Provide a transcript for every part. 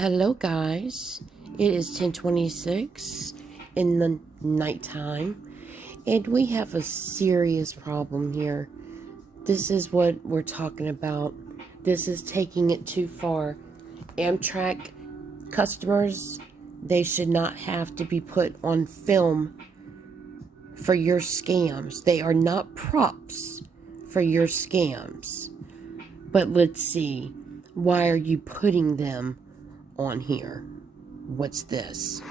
Hello guys, it is 10:26 in the nighttime and we have a serious problem here. This is what we're talking about. This is taking it too far. Amtrak customers, they should not have to be put on film for your scams. They are not props for your scams. But let's see, why are you putting them on here? What's this?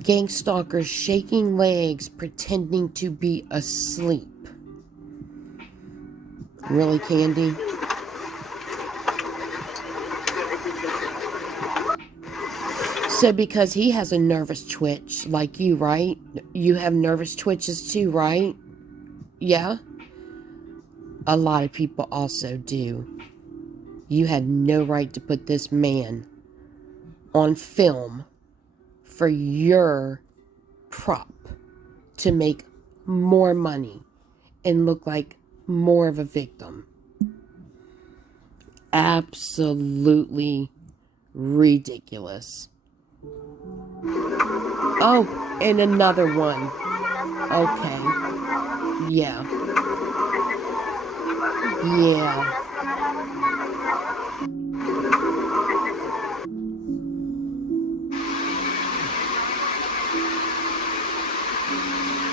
Gang stalkers shaking legs, pretending to be asleep. Really, Candy? So because he has a nervous twitch like you, right? You have nervous twitches too, right? Yeah? A lot of people also do. You had no right to put this man on film for your prop to make more money and look like more of a victim. Absolutely ridiculous. Oh, and another one. Okay. Yeah. Yeah.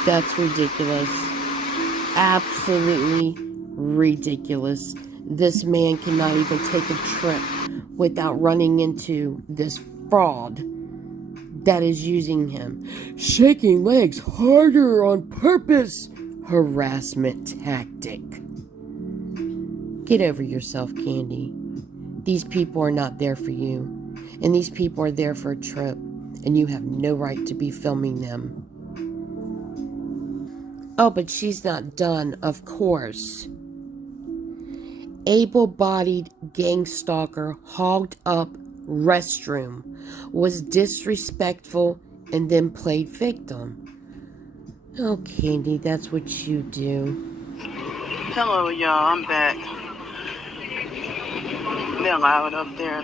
That's ridiculous. Absolutely ridiculous. This man cannot even take a trip without running into this fraud that is using him. Shaking legs harder on purpose. Harassment tactic. Get over yourself, Candy. These people are not there for you. And these people are there for a trip. And you have no right to be filming them. Oh, but she's not done, of course. Able-bodied gang stalker hogged up restroom, was disrespectful, and then played victim. Oh, Candy, that's what you do. Hello, y'all. I'm back. They're loud up there,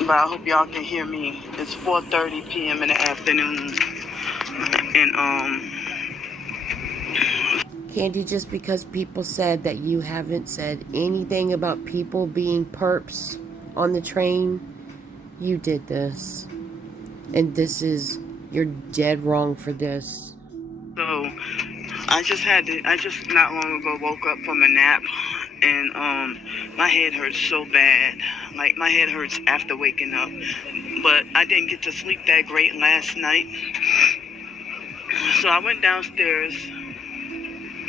but I hope y'all can hear me. It's 4:30 p.m. in the afternoon, and Candy, just because people said that you haven't said anything about people being perps on the train, you did this. And you're dead wrong for this. so I just not long ago woke up from a nap, and my head hurts so bad. Like, my head hurts after waking up. But I didn't get to sleep that great last night. So I went downstairs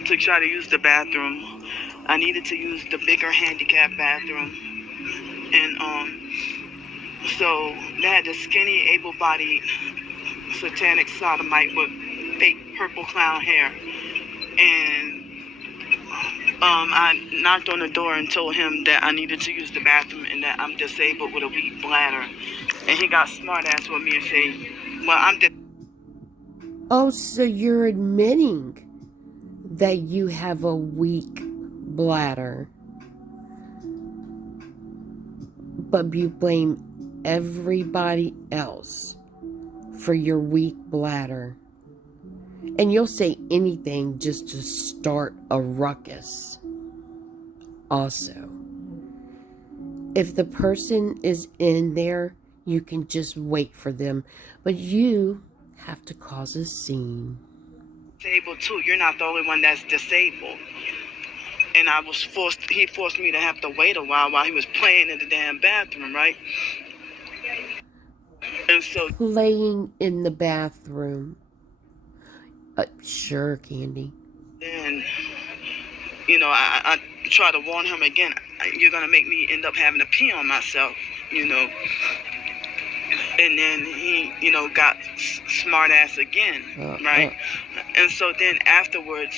to try to use the bathroom. I needed to use the bigger handicap bathroom. And so they had this skinny, able-bodied satanic sodomite with fake purple clown hair. And I knocked on the door and told him that I needed to use the bathroom and that I'm disabled with a weak bladder. And he got smart ass with me and said, well, I'm Oh, so you're admitting that you have a weak bladder. But you blame everybody else for your weak bladder. And you'll say anything just to start a ruckus. Also, if the person is in there, you can just wait for them. But you have to cause a scene. disabled too. You're not the only one that's disabled. And he forced me to have to wait a while he was playing in the damn bathroom, right? And so Playing in the bathroom. Sure, Candy. then, I try to warn him again. You're going to make me end up having to pee on myself, And then he, got smart ass again, right? And so then afterwards,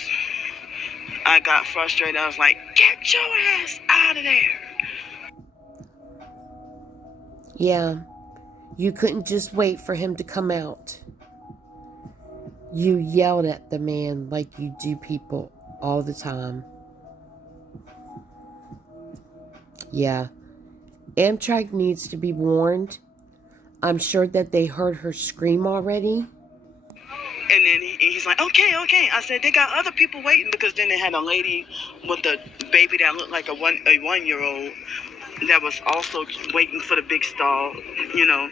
I got frustrated. I was like, get your ass out of there. Yeah, you couldn't just wait for him to come out. You yelled at the man like you do people all the time. Yeah. Amtrak needs to be warned. I'm sure that they heard her scream already. And then he's like, okay. I said, they got other people waiting, because then they had a lady with a baby that looked like a 1-year-old that was also waiting for the big stall, you know.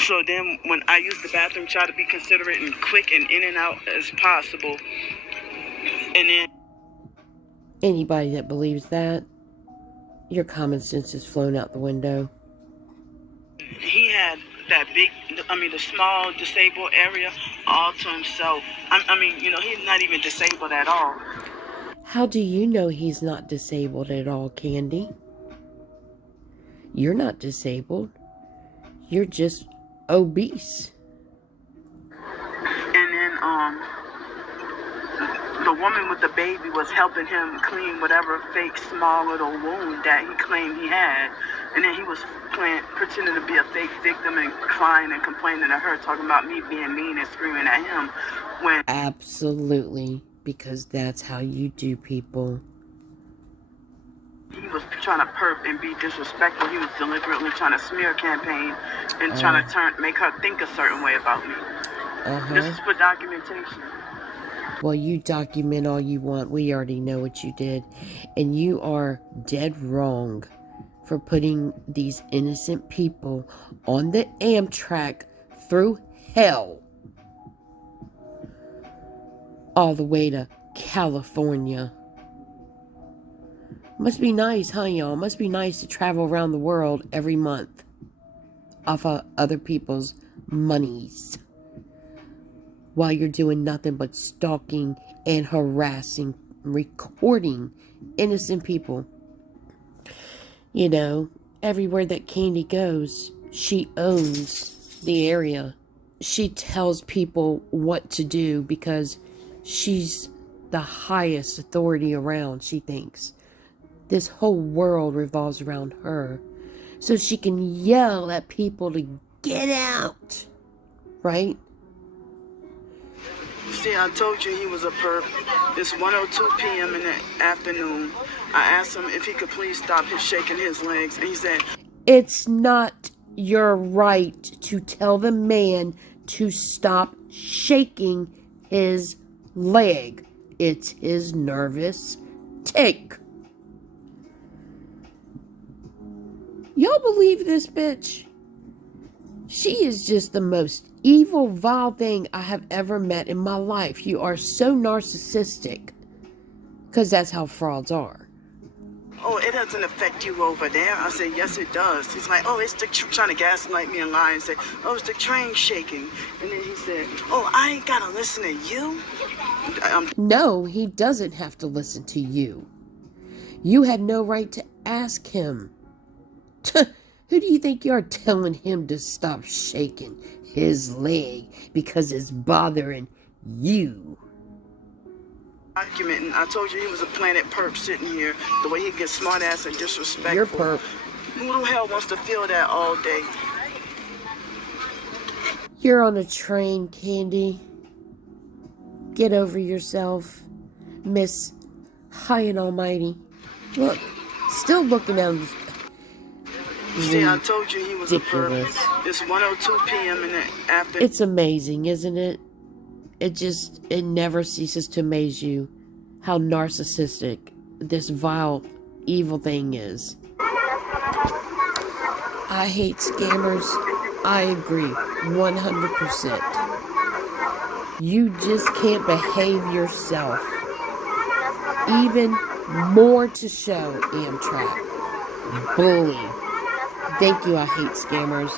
So then when I use the bathroom, try to be considerate and quick and in and out as possible. And then Anybody that believes that, your common sense is flown out the window. he had that the small disabled area all to himself. He's not even disabled at all. How do you know he's not disabled at all, Candy? You're not disabled. You're just obese. And then the woman with the baby was helping him clean whatever fake small little wound that he claimed he had. And then he was pretending to be a fake victim and crying and complaining to her, talking about me being mean and screaming at him. When Absolutely, because that's how you do people. he was trying to perp and be disrespectful. He was deliberately trying to smear campaign and trying to make her think a certain way about me. This is for documentation. Well, you document all you want. We already know what you did. And you are dead wrong for putting these innocent people on the Amtrak through hell all the way to California. Must be nice, huh, y'all? Must be nice to travel around the world every month off of other people's monies while you're doing nothing but stalking and harassing, recording innocent people. You know, everywhere that Candy goes, she owns the area. She tells people what to do because she's the highest authority around, she thinks. This whole world revolves around her. So she can yell at people to get out. Right? See, I told you he was a perp. It's 1:02 p.m. in the afternoon. I asked him if he could please stop shaking his legs, and he said, it's not your right to tell the man to stop shaking his leg. It's his nervous tick. Y'all believe this bitch? She is just the most evil, vile thing I have ever met in my life. You are so narcissistic. Because that's how frauds are. oh, it doesn't affect you over there. I said, yes, it does. He's like, oh, it's the trying to gaslight me and lie and say, oh, it's the train shaking. And then he said, oh, I ain't got to listen to you. No, he doesn't have to listen to you. You had no right to ask him. Who do you think you are telling him to stop shaking his leg because it's bothering you? Documenting. I told you he was a planet perp sitting here. The way he gets smart ass and disrespectful. You're perp. Who the hell wants to feel that all day? You're on a train, Candy. Get over yourself, Miss High and Almighty. Look, still looking at him. See, I told you he was Ridiculous. a perp. It's 1:02 p.m. in the afternoon. It's amazing, isn't it? It never ceases to amaze you how narcissistic this vile, evil thing is. I hate scammers. I agree, 100%. You just can't behave yourself. Even more to show, Amtrak. Bully. Thank you, I hate scammers.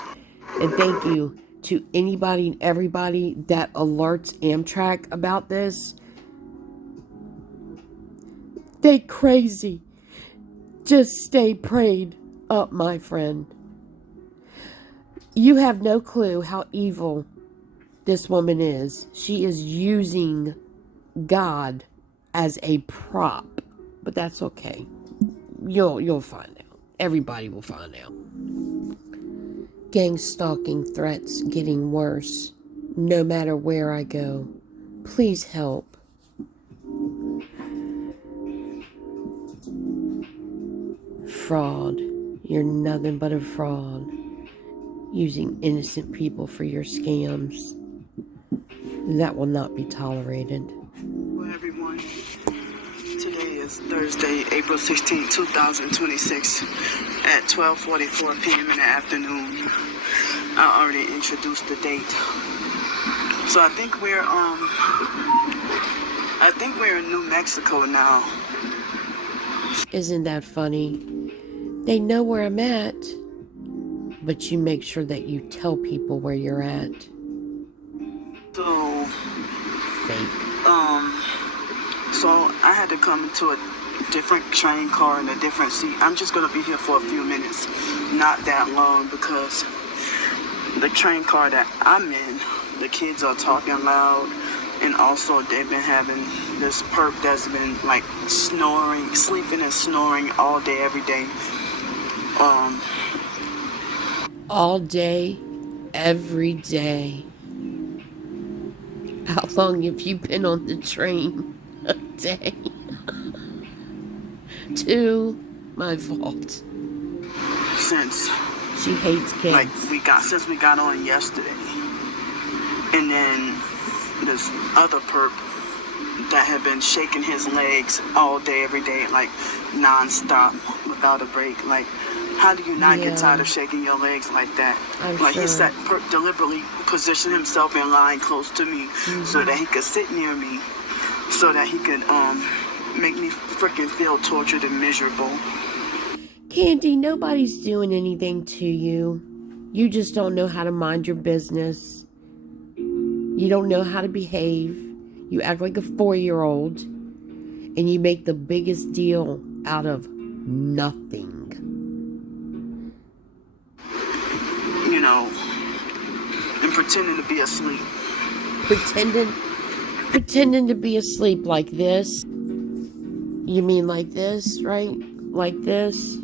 And thank you to anybody and everybody that alerts Amtrak about this. They crazy. Just stay prayed up, my friend. You have no clue how evil this woman is. She is using God as a prop. But that's okay. You'll find out. Everybody will find out. Gang stalking threats getting worse. no matter where I go. Please help. Fraud. You're nothing but a fraud. Using innocent people for your scams. That will not be tolerated. Well, everyone, today is Thursday, April 16, 2026 at 12:44 p.m. in the afternoon. I already introduced the date. So I think we're in New Mexico now. Isn't that funny? They know where I'm at, but you make sure that you tell people where you're at. So, Fake. So I had to come into a different train car in a different seat. I'm just gonna be here for a few minutes, not that long, because the train car that I'm in, the kids are talking loud, and also they've been having this perp that's been like snoring, sleeping and snoring all day, every day. All day, every day. How long have you been on the train? A day. 2. My fault. Since She hates kids. since we got on yesterday, and then this other perp that had been shaking his legs all day, every day, like non-stop, without a break. Like, how do you not get tired of shaking your legs like that? I'm like, sure. he sat deliberately positioned himself in line close to me so that he could sit near me, so that he could make me freaking feel tortured and miserable. Candy, nobody's doing anything to you. You just don't know how to mind your business. You don't know how to behave. You act like a 4-year-old. And you make the biggest deal out of nothing. You know, and pretending to be asleep. Pretending to be asleep like this. You mean like this, right? Like this?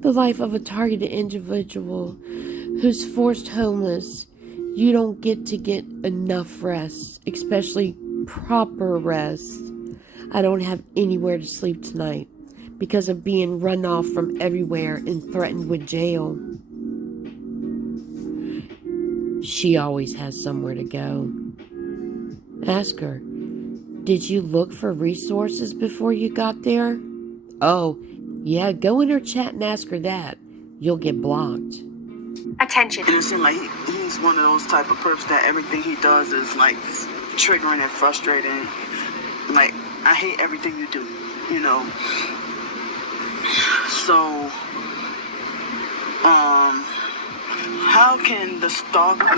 The life of a targeted individual who's forced homeless. You don't get enough rest, especially proper rest. I don't have anywhere to sleep tonight because of being run off from everywhere and threatened with jail. She always has somewhere to go. Ask her, did you look for resources before you got there? Oh, yeah, go in her chat and ask her that. You'll get blocked. Attention. And it seems like he's one of those type of perps that everything he does is like triggering and frustrating. Like, I hate everything you do, you know. So, how can the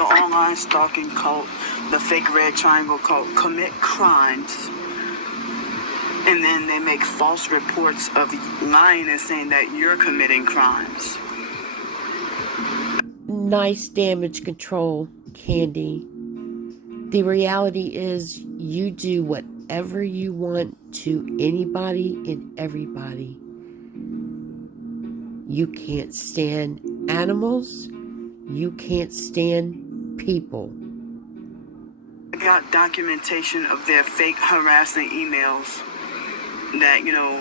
online stalking cult, the fake red triangle cult, commit crimes, and then they make false reports of lying and saying that you're committing crimes? Nice damage control, Candy. The reality is you do whatever you want to anybody and everybody. You can't stand animals. You can't stand people. I got documentation of their fake harassing emails that, you know,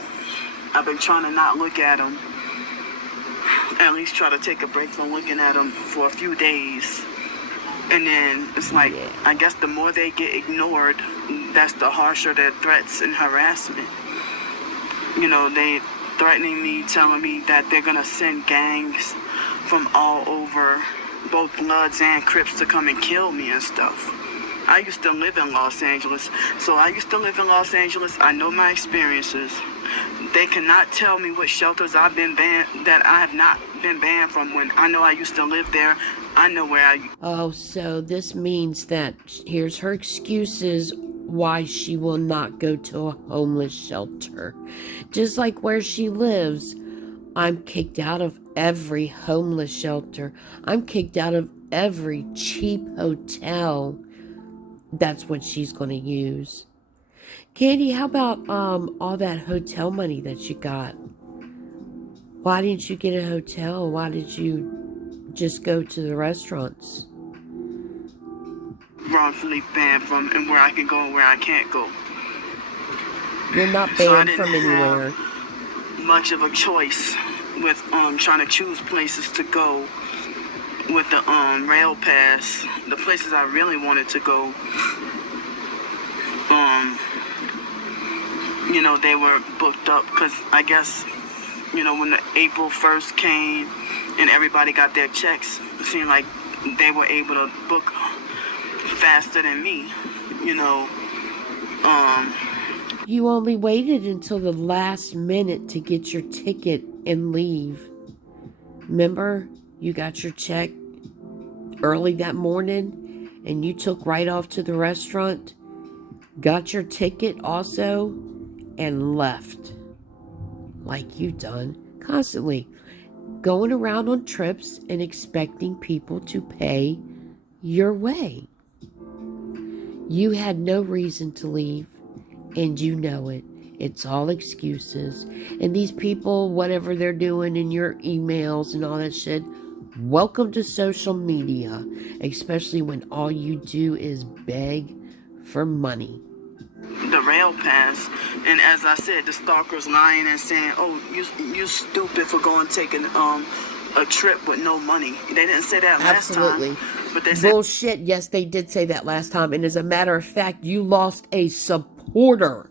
I've been trying to not look at them. At least try to take a break from looking at them for a few days. And then it's like, I guess the more they get ignored, that's the harsher their threats and harassment. You know, they threatening me, telling me that they're gonna send gangs from all over, both Bloods and Crips, to come and kill me and stuff. I used to live in Los Angeles, I know my experiences. They cannot tell me what shelters I've been banned, that I have not been banned from, when I know I used to live there. I know where I... Oh, so this means that here's her excuses why she will not go to a homeless shelter. Just like where she lives, I'm kicked out of every homeless shelter. I'm kicked out of every cheap hotel. That's what she's going to use. Candy, how about all that hotel money that you got? Why didn't you get a hotel? Why did you just go to the restaurants? wrongfully banned from, and where I can go and where I can't go. You're not So I banned didn't from anywhere. have much of a choice with trying to choose places to go with the rail pass. The places I really wanted to go, you know, they were booked up because I guess, you know, when the April 1st came and everybody got their checks, it seemed like they were able to book faster than me, you know. You only waited until the last minute to get your ticket and leave. Remember, you got your check early that morning and you took right off to the restaurant, got your ticket also, and left. Like you've done constantly. Going around on trips and expecting people to pay your way. You had no reason to leave, and you know it. It's all excuses. And these people, whatever they're doing in your emails and all that shit, welcome to social media, especially when all you do is beg for money. The rail pass, and as I said, the stalkers lying and saying, "Oh, you stupid for going taking a trip with no money." They didn't say that last Absolutely. time, but they said Bullshit. Yes, they did say that last time. And as a matter of fact, you lost a supporter.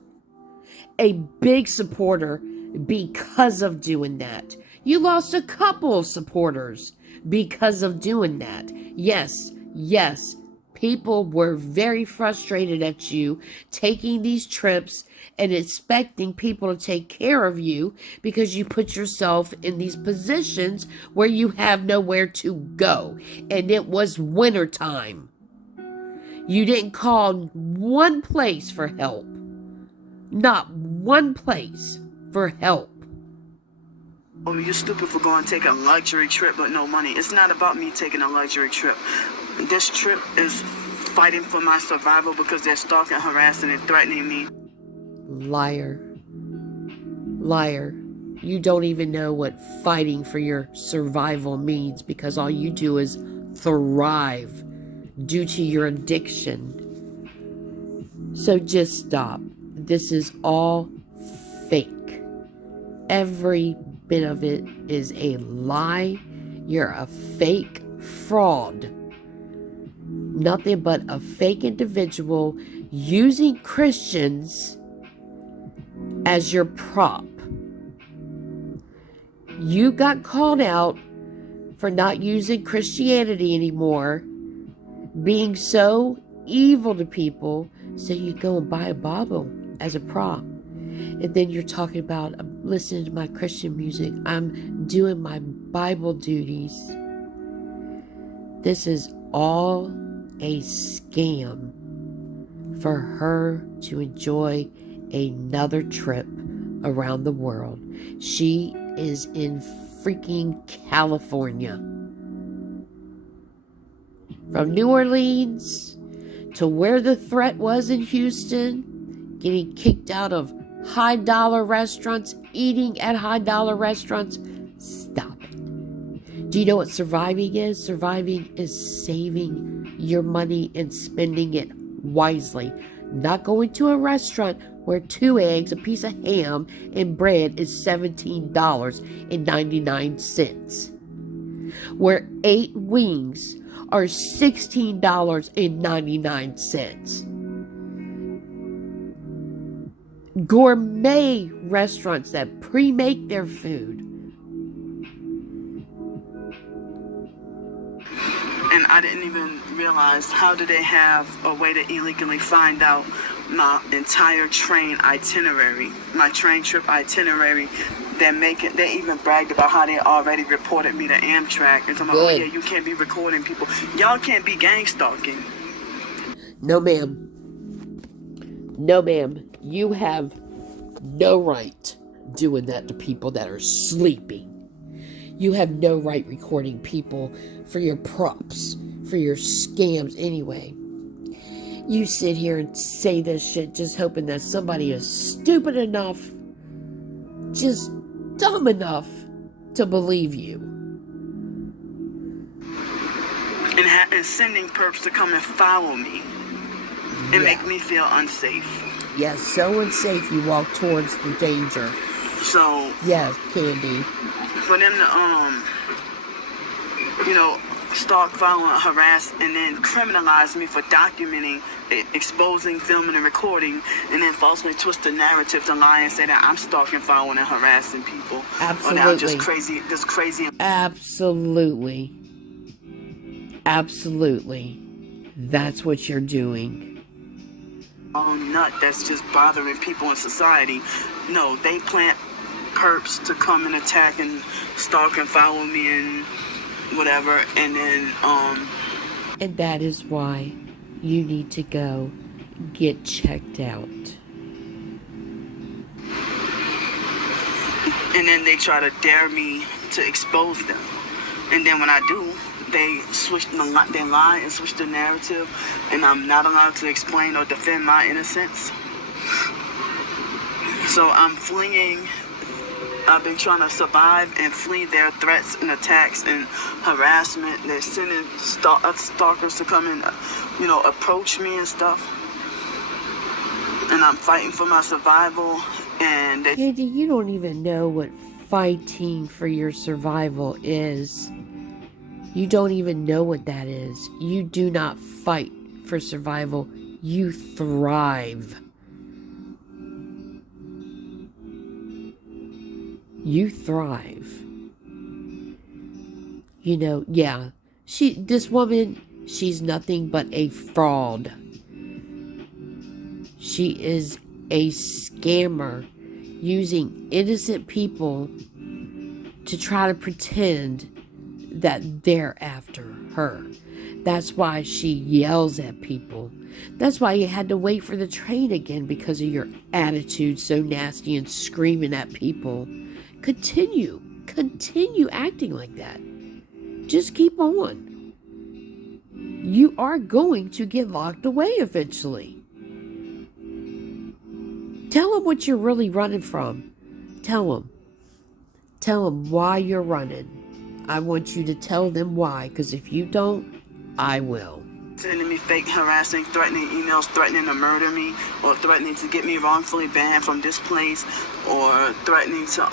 A big supporter because of doing that. You lost a couple of supporters because of doing that. Yes, yes. People were very frustrated at you taking these trips and expecting people to take care of you because you put yourself in these positions where you have nowhere to go. And it was wintertime. You didn't call one place for help. Not one place for help. "Oh, you stupid for going to take a luxury trip with no money." It's not about me taking a luxury trip. This trip is fighting for my survival because they're stalking, harassing, and threatening me. Liar. Liar. You don't even know what fighting for your survival means because all you do is thrive due to your addiction. So just stop. This is all fake. Every bit of it is a lie. You're a fake fraud. Nothing but a fake individual using Christians as your prop. You got called out for not using Christianity anymore, being so evil to people, so you go and buy a Bible as a prop. And then you're talking about, I'm listening to my Christian music, I'm doing my Bible duties. This is all a scam for her to enjoy another trip around the world. She is in freaking California. From New Orleans to where the threat was in Houston, getting kicked out of high-dollar restaurants, eating at high-dollar restaurants. Stop it. Do you know what surviving is? Surviving is saving your money and spending it wisely. Not going to a restaurant where 2 eggs, a piece of ham, and bread is $17.99. Where 8 wings are $16.99. Gourmet restaurants that pre-make their food. And I didn't even realize, how do they have a way to illegally find out my entire train itinerary, my train trip itinerary? They even bragged about how they already reported me to Amtrak. And talking about, "Oh yeah, you can't be recording people." Y'all can't be gang stalking. No ma'am. No ma'am. You have no right doing that to people that are sleeping. You have no right recording people for your props, for your scams anyway. You sit here and say this shit just hoping that somebody is stupid enough, just dumb enough to believe you. And sending perps to come and follow me. and make me feel unsafe. Yes, so unsafe you walk towards the danger. So yes, Candy. For them to stalk, follow, and harass, and then criminalize me for documenting, exposing, filming, and recording, and then falsely twist the narrative to lie and say that I'm stalking, following, and harassing people. Absolutely. Or that I'm just crazy. Absolutely. Absolutely. That's what you're doing. Nut that's just bothering people in society. No, they plant perps to come and attack and stalk and follow me and whatever, and then and that is why you need to go get checked out. And then they try to dare me to expose them, and then when I do, they lie and switch the narrative, and I'm not allowed to explain or defend my innocence. So I'm fleeing. I've been trying to survive and flee their threats and attacks and harassment. They're sending stalkers to come and, approach me and stuff. And I'm fighting for my survival. And Candy, you don't even know what fighting for your survival is. You don't even know what that is. You do not fight for survival. You thrive. You thrive. This woman, she's nothing but a fraud. She is a scammer using innocent people to try to pretend that they're after her. That's why she yells at people. That's why you had to wait for the train again, because of your attitude so nasty and screaming at people. Continue acting like that. Just keep on. You are going to get locked away eventually. Tell them what you're really running from. Tell them why you're running. I want you to tell them why, because if you don't, I will. Sending me fake, harassing, threatening emails, threatening to murder me, or threatening to get me wrongfully banned from this place, or threatening to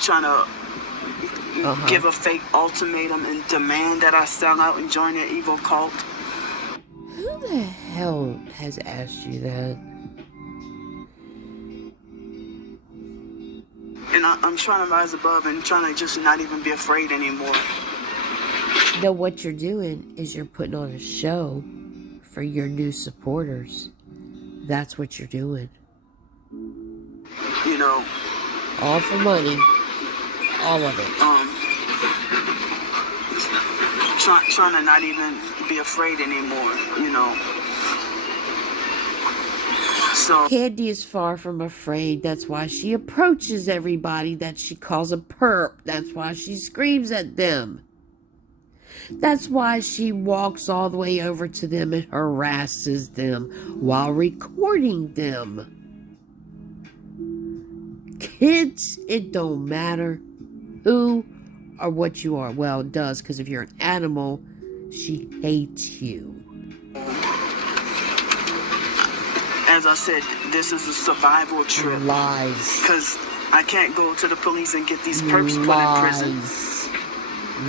trying to give a fake ultimatum and demand that I sell out and join their evil cult. Who the hell has asked you that? And I'm trying to rise above and trying to just not even be afraid anymore. No, what you're doing is you're putting on a show for your new supporters. That's what you're doing. All for money. All of it. Trying to not even be afraid anymore, So Candy is far from afraid. That's why she approaches everybody that she calls a perp. That's why she screams at them. That's why she walks all the way over to them and harasses them while recording them. Kids, it don't matter who or what you are. Well, it does, because if you're an animal, she hates you. As I said, this is a survival trip. Lies. Because I can't go to the police and get these perps put in prison.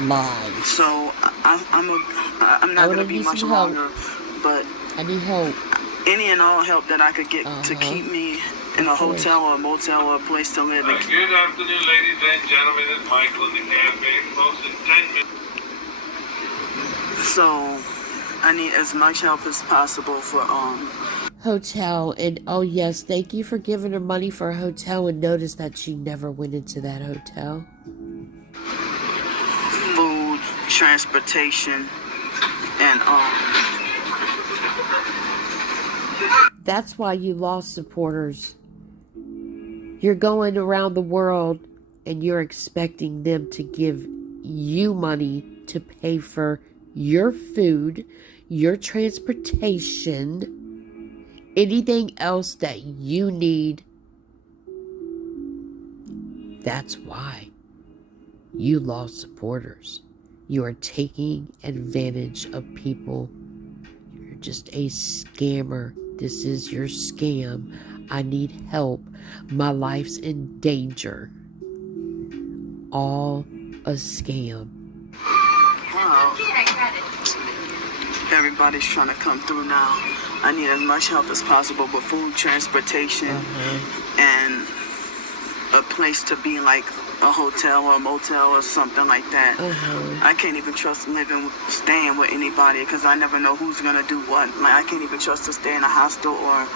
Lies. So I'm not going to be much longer. But I need help. Any and all help that I could get to keep me in a hotel or a motel or a place to live. Good afternoon, ladies and gentlemen. It's Michael in the cafe. Close in 10 minutes. So I need as much help as possible for hotel. And oh yes, thank you for giving her money for a hotel, and notice that she never went into that hotel. Food, transportation, and that's why you lost supporters. You're going around the world and you're expecting them to give you money to pay for your food, your transportation, anything else that you need. That's why you lost supporters. You are taking advantage of people just a scammer. This is your scam. I need help. My life's in danger. All a scam. Wow. Everybody's trying to come through now. I need as much help as possible with food, transportation, and a place to be, like a hotel or a motel or something like that. I can't even trust staying with anybody because I never know who's gonna do what. Like, I can't even trust to stay in a hostel or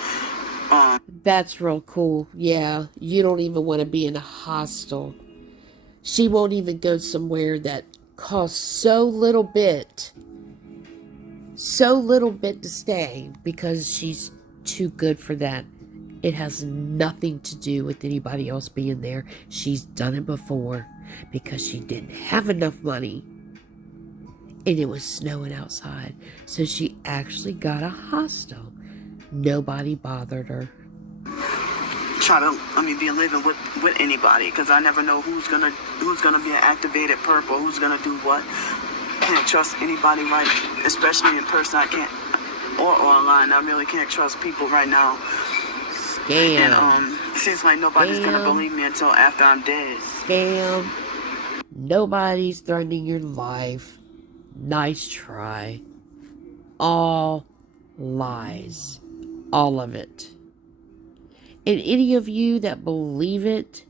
That's real cool. Yeah, you don't even want to be in a hostel. She won't even go somewhere that costs so little bit to stay because she's too good for that. It has nothing to do with anybody else being there. She's done it before because she didn't have enough money and it was snowing outside. So she actually got a hostel. Nobody bothered her. be living with anybody because I never know who's gonna be an activated perp or who's gonna do what. Can't trust anybody, right? Especially in person. I can't, or online. I really can't trust people right now. Scam. And seems like nobody's gonna believe me until after I'm dead. Scam. Nobody's threatening your life. Nice try. All lies. All of it. And any of you that believe it,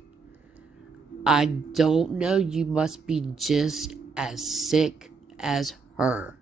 I don't know, you must be just as sick as her.